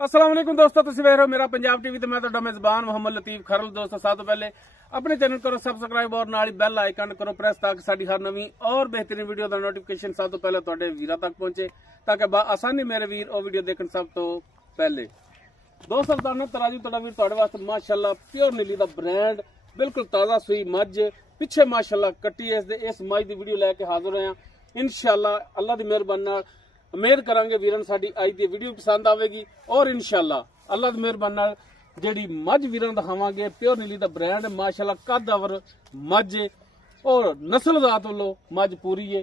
अस्सलाम वालेकुम दोस्तों, तुसीं वेख रहे हो मेरा पंजाब टीवी ते मैं तुहाडा मेजबान मोहम्मद लतीफ खरल। दोस्तों सब तो पहले अपने चैनल करो सबसक्राइब और नाल ही बेल आइकन करो प्रेस ताकि साडी हर नवीं और बेहतरीन वीडियो दा नोटिफिकेशन सब तो पहले तुहाडे वीरां तक पहुंचे, ताकि आसानी मेरे वीर ओ वीडियो देखण सब तो पहले। दोस्तों ताने तराजू तुहाडा वीर तुहाडे वास्ते माशाअल्लाह प्योर नीली दा ब्रांड बिल्कुल ताज़ा सूई मझ पिछे माशाअल्लाह कट्टी इस मझ दी वीडियो लैके हाजिर होए इंशाअल्लाह। अल्लाह दी मेहरबानी नाल उम्मीद करांगे वीरन साडी अज दी वीडियो पसंद आवेगी और इंशाअल्लाह अल्लाह दी मेहरबानी नाल जेड़ी मझ वीरन दिखावांगे प्योर नीली दा ब्रांड माशाअल्लाह कद अवर मझ और नस्ल जात वालों मझ पूरी है।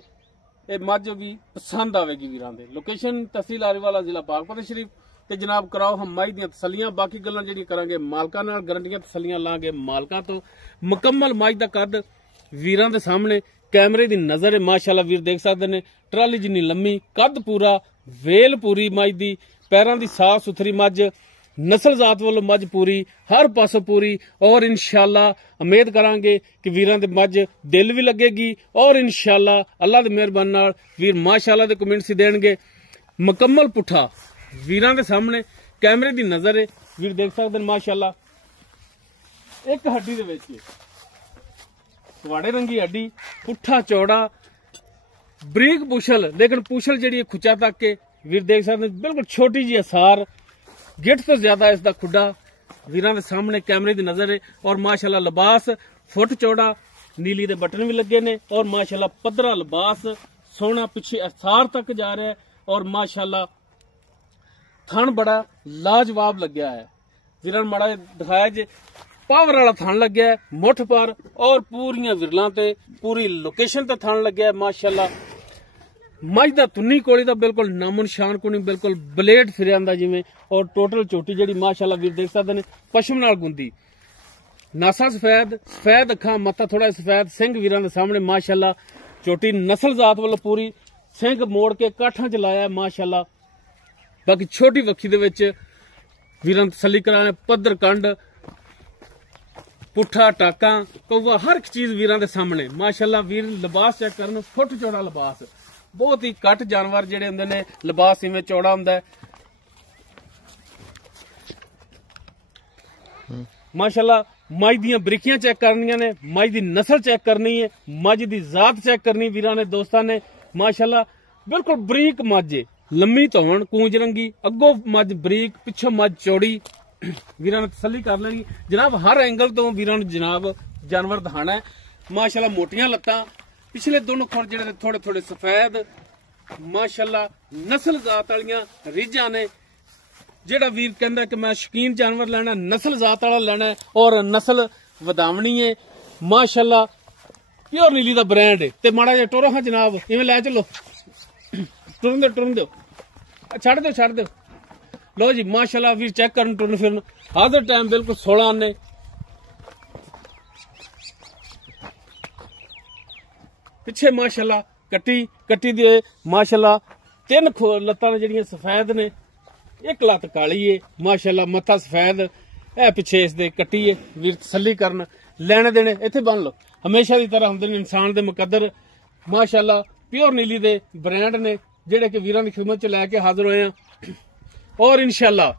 ये मझ भी पसंद आवेगी वीरां दे। लोकेशन तहसील आरीवाला जिला पाकपत शरीफ ते जनाब कराओ हम मझ दियां तसलियां। बाकी गल्लां जेहड़ियां करांगे मालकां नाल, गारंटियां तसलियां लांगे मालकां तो। मुकम्मल मझ दा कद वीरां दे सामने कैमरे दी नजर है माशाअल्लाह। वीर देख सकते ने ट्राली जिन्नी लम्मी, कद पूरा, वेल पूरी मझ दी, पैरां दी साफ सुथरी मझ, नस्ल जात वालों मझ पूरी, हर पासों पूरी। और इंशाअल्लाह उम्मीद करांगे कि वीरां दे मझ दिल भी लगेगी और इंशाअल्लाह अल्लाह दी मेहरबानी नाल वीर माशाअल्लाह दे कमेंट्स देणगे। मुकम्मल पुठा वीरां दे सामने कैमरे दी नजर है। वीर देख सकते माशाअल्लाह एक हड्डी दे विच वाड़े रंगी हड्डी, पुठा चौड़ा, बरीक पुछल, लेकिन पुछल जी खुचा तक के वीर देख सकते बिल्कुल छोटी जी असार, गिट तो ज्यादा इसका खुडा वीरां दे सामने कैमरे की नजर है। और माशाअल्लाह लिबास फुट चौड़ा, नीली दे बटन भी लगे ने और माशाअल्लाह पदरा लिबास सोहना पिछे असार तक जा रहा है। और माशाअल्लाह थन बड़ा लाजवाब लग्या है। वीरां माड़ा दिखाया जे पावर वाला थन लग्या है मुठ पर और पूरियां विरलां ते पूरी लोकेशन ते थन लग्या है माशाअल्लाह। मझ दा तुन्नी कोली दा बिल्कुल नामो निशान कोनी, बिल्कुल ब्लेड फिर आंदा जिवें। और टोटल चोटी जेहड़ी माशाअल्लाह वीर देख सकदे ने पशम नाल गुंदी, नासा सफेद, सफेद अखां, मत्था थोड़ा सफेद, सिंह वीरां दे सामने माशाअल्लाह। चोटी नस्ल जात वालों पूरी, सिंह मोड़ के काठां च लाया माशाअल्लाह। बाकी छोटी वक्खी दे विच वीरां तसल्ली कराने, पद्धर कंड, पुठा टाका, कौवा, हर एक चीज वीरां दे सामने माशाअल्लाह। वीर लिबास चेक करन, फुट चौड़ा लिबास, बहुत ही घट जानवर जेडे हुंदे ने लिबास इवें चौड़ा हुंदा है माशाअल्लाह। मझ दियां बरीकियां चेक करनियां ने, मझ दी नस्ल चेक करनी है, मझ दी जात चेक करनी वीरां ने दोस्तां ने माशाअल्लाह। बिल्कुल बरीक मझ है, लम्मी धौन, कूंज रंगी, अगों मझ बरीक, पिछों मझ चौड़ी। वीरां ने तसल्ली कर लेनी जनाब, हर एंगल तो वीरां नूं जनाब जानवर दिखाना है माशाअल्लाह। मोटियां लत्तां, पिछले दोनों खुर जेहड़े थोड़े थोड़े सफेद माशाअल्लाह। नस्ल जात वालियां रीझां ने। जेड़ा वीर कहंदा कि मैं शौकीन जानवर लेना, नस्ल जात वाला लेना है और नस्ल वधावनी है माशाअल्लाह। प्योर नीली दा ब्रांड है। ते माड़ा जिहा टुरो हां जनाब, इवें लै चलो, टुरन दो, छड़ दो। लो जी माशाअल्लाह वीर चेक करन टुरन फिरन, हाजिर टाइम बिल्कुल 16 आने। पिछे माशाअल्लाह कट्टी दे माशाअल्लाह 3 लत्तां ने जेहड़ियां सफेद ने, एक लत्त काली है माशाअल्लाह, मत्था सफेद है, पिछे इसदे कट्टी है। वीर तसल्ली करन, लेने देने इत्थे बन लो हमेशा की तरह हुंदे ने इंसान दे मुकद्दर माशाअल्लाह। प्योर नीली दे ब्रांड ने जेहड़े कि वीरां दी खिदमत च लैके हाजिर होए हैं और इंशाअल्लाह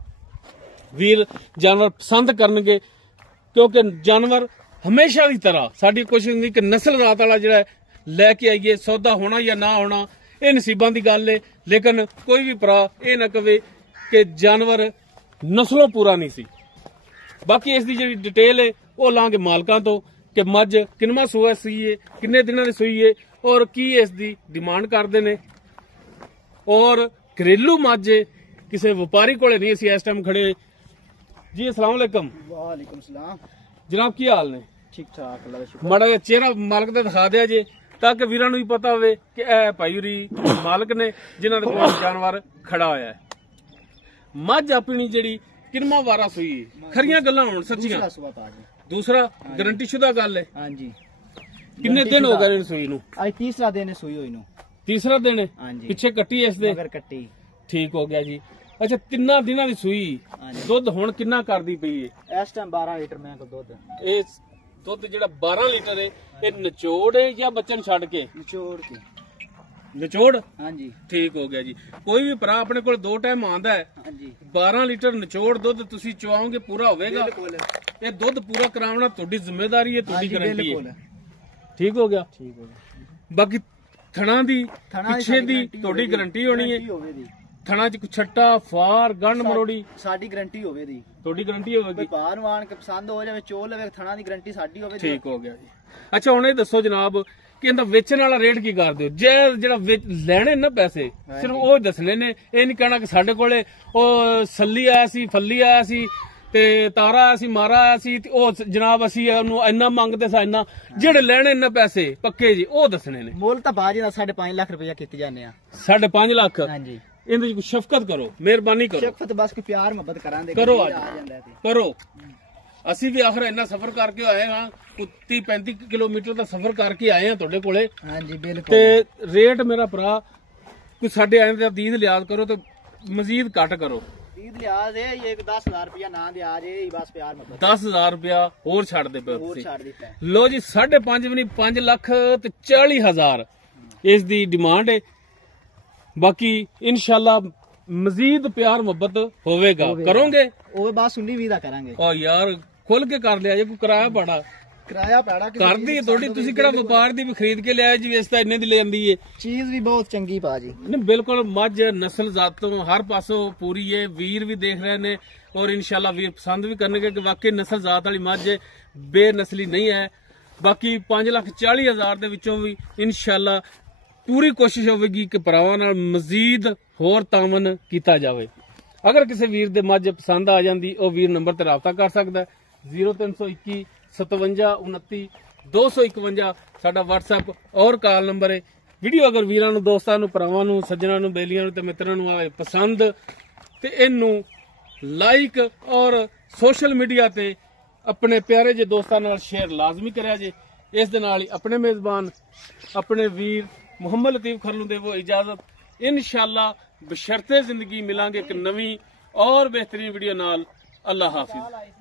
वीर जानवर पसंद करनगे, क्योंकि जानवर हमेशा की तरह साडी कोशिश होंदी कि नस्ल जात वाला जिहड़ा लैके आइए। सौदा होना या ना होना ये नसीबां दी गल है, लेकिन कोई भी भरा ये ना कहे कि जानवर नस्लों पूरा नहीं सी। बाकी इसकी जी डिटेल है वो लांगे मालकां तो कि मझ किनवा सूआ सी है, किन्ने दिनां दी सूई है और की इसकी डिमांड करते ने। और घरेलू मझ किसी व्यापारी कोले नहीं असीं इस टाइम खड़े जी। अस्सलाम वालेकुम। वालेकुम सलाम जनाब, की हाल ने? ठीक ठाक, अल्लाह दा शुक्र। माड़ा जिहा चेहरा मालक दा दिखा दिया जे, ताकि वीरां नूं भी पता होवे कि ए भाई होरी मालक ने जिन्हां दे कोल जानवर खड़ा होया है। मझ अपनी जेहड़ी किनवा वारा सूई है, खरियां गल्लां होण सच्चियां। दूसरा गारंटी शुदा गल है। हां जी। किन्ने दिन हो गए सूई नूं? आज तीसरा दिन है सूई होई नूं। तीसरा दिन है। हां जी। पिछे कट्टी इस दे मगर कट्टी ठीक हो गया जी। अच्छा, 3 दिनां दी सूई, दुध हुण किन्ना करदी पई है इस टाइम? 12 लीटर मैं को दुध। ए दुध जेड़ा 12 लीटर है, ये निचोड़ है या बच्चन छड़ के? निचोड़ के। ਨਿਚੋੜ ਹਾਂਜੀ ਠੀਕ ਹੋ ਗਿਆ ਜੀ। ਕੋਈ ਵੀ ਭਰਾ ਆਪਣੇ ਕੋਲ 2 ਟਾਈਮ ਆਂਦਾ ਹੈ, ਹਾਂਜੀ 12 ਲੀਟਰ ਨਿਚੋੜ ਦੁੱਧ ਤੁਸੀਂ ਚਵਾਓਗੇ ਪੂਰਾ ਹੋਵੇਗਾ। ਬਿਲਕੁਲ ਇਹ ਦੁੱਧ ਪੂਰਾ ਕਰਾਉਣਾ ਤੁਹਾਡੀ ਜ਼ਿੰਮੇਵਾਰੀ ਹੈ, ਤੁਹਾਡੀ ਹਾਂਜੀ ਗਾਰੰਟੀ ਬਿਲਕੁਲ ਹੈ। ਠੀਕ ਹੋ ਗਿਆ। ਠੀਕ ਹੋ ਗਿਆ। ਬਾਕੀ ਥਣਾ ਦੀ ਪਿੱਛੇ ਦੀ ਸਾਡੀ ਤੁਹਾਡੀ ਗਾਰੰਟੀ ਹੋਣੀ ਹੈ। ਗਾਰੰਟੀ ਹੋਵੇ ਦੀ ਥਣਾ ਚ ਕੋਈ ਛੱਟਾ ਫਾਰ ਗੰਢ ਮਰੋੜੀ ਸਾਡੀ ਗਾਰੰਟੀ ਹੋਵੇ ਦੀ। ਤੁਹਾਡੀ ਗਾਰੰਟੀ ਕੋਈ ਹੋਵੇਗੀ। ਬਾਹਰ ਨੂੰ ਆਣ ਕੇ ਪਸੰਦ ਹੋ ਜਾਵੇ ਚੋਲ ਲਵੇ ਥਣਾ ਦੀ ਗਾਰੰਟੀ ਸਾਡੀ ਹੋਵੇ। ਠੀਕ ਹੋ ਗਿਆ ਜੀ। ਅੱਛਾ ਹੁਣ ਇਹ ਦੱਸੋ ਜਨਾਬ ਕਿ ਇਹਦਾ ਵੇਚਣ ਵਾਲਾ ਰੇਟ ਕੀ ਕਰਦੇ ਹੋ? ਜੇ ਜਿਹੜਾ ਲੈਣੇ ਨਾ ਪੈਸੇ ਸਿਰਫ ਉਹ ਦੱਸਣੇ ਨੇ, ਇਹ ਨਹੀਂ ਕਹਿਣਾ ਕਿ ਸਾਡੇ ਕੋਲੇ ਉਹ ਸੱਲੀ ਆਇਆ ਸੀ, ਫੱਲੀ ਆਇਆ ਸੀ ਤੇ ਤਾਰਾ ਆਇਆ ਸੀ, ਮਾਰਾ ਆਇਆ ਸੀ ਤੇ ਉਹ ਜਨਾਬ ਅਸੀਂ ਉਹਨੂੰ ਇੰਨਾ ਮੰਗਦੇ ਸਾ ਇੰਨਾ। ਜਿਹੜੇ ਲੈਣੇ ਨਾ ਪੈਸੇ ਪੱਕੇ ਜੀ ਉਹ ਦੱਸਣੇ ਨੇ। ਮੁੱਲ ਤਾਂ ਬਾਜੀ ਦਾ 5.5 ਲੱਖ ਰੁਪਇਆ ਕੀਤੀ ਜਾਂਦੇ ਆ। 5.5 ਲੱਖ ਹਾਂਜੀ ਇਹਦੇ ਚ ਕੋਈ ਸ਼ਫਕਤ ਕਰੋ, ਮਿਹਰਬਾਨੀ ਕਰੋ, ਸ਼ਫਕਤ ਬਸ ਕੋਈ ਪਿਆਰ ਮੁਹੱਬਤ ਕਰਾਂਗੇ ਕਰੋ ਆ ਅੱਜ ਜਾਂਦਾ ਤੇ ਕਰੋ। ਅਸੀਂ ਵੀ ਆਖਰ ਇੰਨਾ ਸਫ਼ਰ ਕਰਕੇ ਆਏ ਹਾਂ, 30-35 ਕਿਲੋਮੀਟਰ ਦਾ ਸਫ਼ਰ ਕਰਕੇ ਆਏ ਹਾਂ ਤੁਹਾਡੇ ਕੋਲੇ। ਹਾਂਜੀ ਬਿਲਕੁਲ ਤੇ ਰੇਟ ਮੇਰਾ ਭਰਾ ਕੋਈ ਸਾਡੇ ਆਏ ਦਾ ਦੀਦ ਲਿਆਦ ਕਰੋ ਤੇ ਮਜ਼ੀਦ ਘੱਟ ਕਰੋ। ਈਦ ਲਿਆ ਦੇ ਇਹ 10,000 ਰੁਪਇਆ ਨਾ ਦੇ ਆ ਜੇ ਬਸ ਪਿਆਰ ਮੁਹੱਬਤ 10,000 ਰੁਪਇਆ ਹੋਰ ਛੱਡ ਦੇ ਪਿਓ ਹੋਰ ਤੁਸੀਂ। ਛੱਡ ਦਿੱਤਾ। ਲੋ ਜੀ 5.5 ਵੀ ਨਹੀਂ 5 ਲੱਖ ਤੇ 40,000 ਇਸ ਦੀ ਡਿਮਾਂਡ ਹੈ। ਬਾਕੀ ਇਨਸ਼ਾਅੱਲਾ ਮਜ਼ੀਦ ਪਿਆਰ ਮੁਹੱਬਤ ਹੋਵੇਗਾ। ਕਰੋਗੇ ਉਹ ਬਸ 19-20 ਦਾ ਕਰਾਂਗੇ। ਓ ਯਾਰ ਖੁੱਲ ਕੇ ਕਰ ਲਿਆ ਜੇ ਕੋਈ ਕਿਰਾਇਆ ਪਾੜਾ ਕਿਰਾਇਆ ਪੈੜਾ ਕਰਦੀ ਤੁਹਾਡੀ। ਤੁਸੀਂ ਕਿਹੜਾ ਵਪਾਰ ਦੀ ਵੀ ਖਰੀਦ ਕੇ ਲਿਆਏ ਜੀ, ਇਸ ਤਾਂ ਇੰਨੇ ਦੀ ਲੈ ਜਾਂਦੀ ਏ। ਚੀਜ਼ ਵੀ ਬਹੁਤ ਚੰਗੀ ਬਾਜੀ। ਨਹੀਂ ਬਿਲਕੁਲ ਮੱਝ ਨਸਲ ਜ਼ਾਤੋਂ ਹਰ ਪਾਸੋਂ ਪੂਰੀ ਏ। ਵੀਰ ਵੀ ਦੇਖ ਰਹੇ ਨੇ ਔਰ ਇਨਸ਼ਾਅੱਲਾ ਵੀਰ ਪਸੰਦ ਵੀ ਕਰਨਗੇ ਕਿ ਵਾਕਈ ਨਸਲ ਜ਼ਾਤ ਵਾਲੀ ਮੱਝ ਬੇਨਸਲੀ ਨਹੀਂ ਹੈ। ਬਾਕੀ 5,40,000 ਦੇ ਵਿੱਚੋਂ ਵੀ ਇਨਸ਼ਾਅੱਲਾ ਪੂਰੀ ਕੋਸ਼ਿਸ਼ ਹੋਵੇਗੀ ਕਿ ਭਰਾਵਾਂ ਨਾਲ ਮਜ਼ੀਦ ਹੋਰ ਤਾਮਨ ਕੀਤਾ ਜਾਵੇ। ਅਗਰ ਕਿਸੇ ਵੀਰ ਦੇ ਮੱਝ ਪਸੰਦ ਆ ਜਾਂਦੀ ਉਹ ਵੀਰ ਨੰਬਰ ਤੇ ਰਾਬਤਾ ਕਰ ਸਕਦਾ 0321 57 29 251 ਸਾਡਾ WhatsApp ਔਰ ਕਾਲ ਨੰਬਰ ਹੈ। ਵੀਡੀਓ ਅਗਰ ਵੀਰਾਂ ਨੂੰ, ਦੋਸਤਾਂ ਨੂੰ, ਭਰਾਵਾਂ ਨੂੰ, ਸੱਜਣਾਂ ਨੂੰ, ਬੇਲੀਆਂ ਨੂੰ ਤੇ ਮਿੱਤਰਾਂ ਨੂੰ ਆਵੇ ਪਸੰਦ ਤੇ ਇਹਨੂੰ ਲਾਈਕ ਔਰ ਸੋਸ਼ਲ ਮੀਡੀਆ ਤੇ ਆਪਣੇ ਪਿਆਰੇ ਜੇ ਦੋਸਤਾਂ ਨਾਲ ਸ਼ੇਅਰ ਲਾਜ਼ਮੀ ਕਰਿਆ ਜੇ। ਇਸ ਦੇ ਨਾਲ ਹੀ ਆਪਣੇ ਮੇਜ਼ਬਾਨ ਆਪਣੇ ਵੀਰ ਮੁਹੰਮਦ ਲਤੀਫ ਖਰਲੂ ਦੇਵੋ ਇਜਾਜ਼ਤ। ਇਨਸ਼ਾਅੱਲਾ ਬਸ਼ਰਤੇ ਜ਼ਿੰਦਗੀ ਮਿਲਾਂਗੇ ਇੱਕ ਨਵੀਂ ਔਰ ਬਿਹਤਰੀਨ ਵੀਡੀਓ ਨਾਲ। ਅੱਲਾਹ ਹਾਫਿਜ਼।